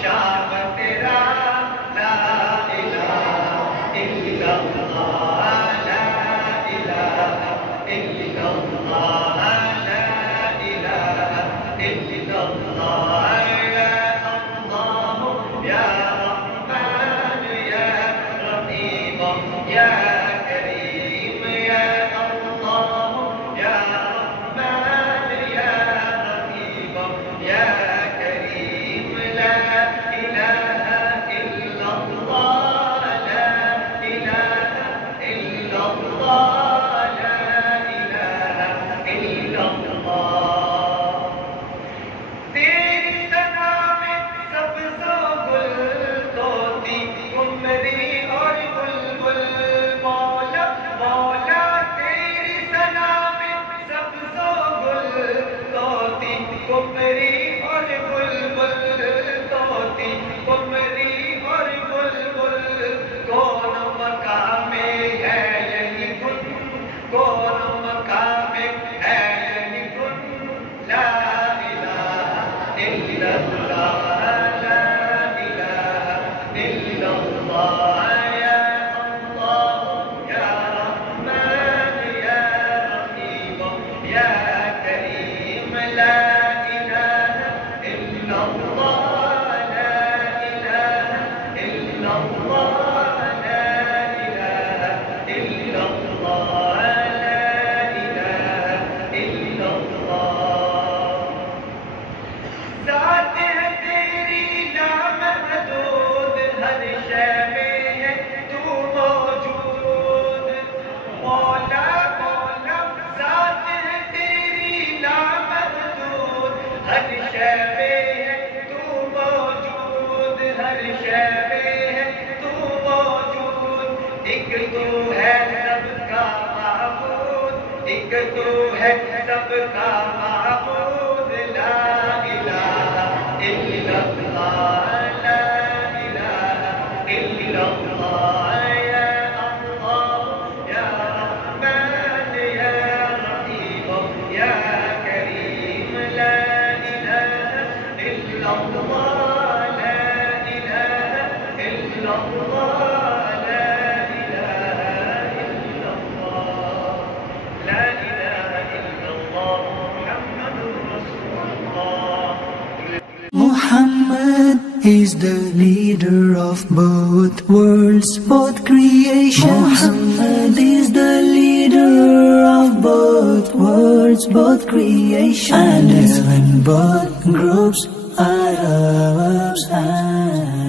شام تیرا لا الہ الا اللہ لا الہ الا اللہ لا الہ الا اللہ یا رحمان یا رحیم یا کریم یا اللہ یا رحمان یا رحیم یا کریم لا الہ الا اللہ لا الہ الا اللہ لا الہ الا اللہ تیری ثنا میں سبزو گل توتی قمری اور بلبل مولا مولا تیری ثنا میں سبزو گل توتی قمری اور بلبل توتی قمری اور بلبل کون مقام میں ہے یہی گل کون مقام میں ہے یہی گل لا الہ الا اللہ لا الہ الا اللہ یا اللہ یا رحمان یا رحیم یا کریم لا الہ الا اللہ لا الہ الا اللہ لا الہ الا اللہ لا الہ الا اللہ ذات ہے تیری لامحدود ہر شے میں ہے تو موجود مولا مولا ذات ہے تیری لامحدود ہر شے میں ہے تو موجود ہر شے میں ہے تو موجود ایک تو ہے سب کا معبود ایک تو ہے سب کا معبود لا الہ الا اللہ لا الہ الا اللہ یا اللہ یا رحمان یا رحیم یا کریم لا الہ الا اللہ لا الہ الا اللہ لا الہ الا اللہ لا الہ الا اللہ محمد رسول اللہ Muhammad is the leader of both worlds, both creation. Muhammad is the leader of both worlds, both creation. And even both groups, Arabs and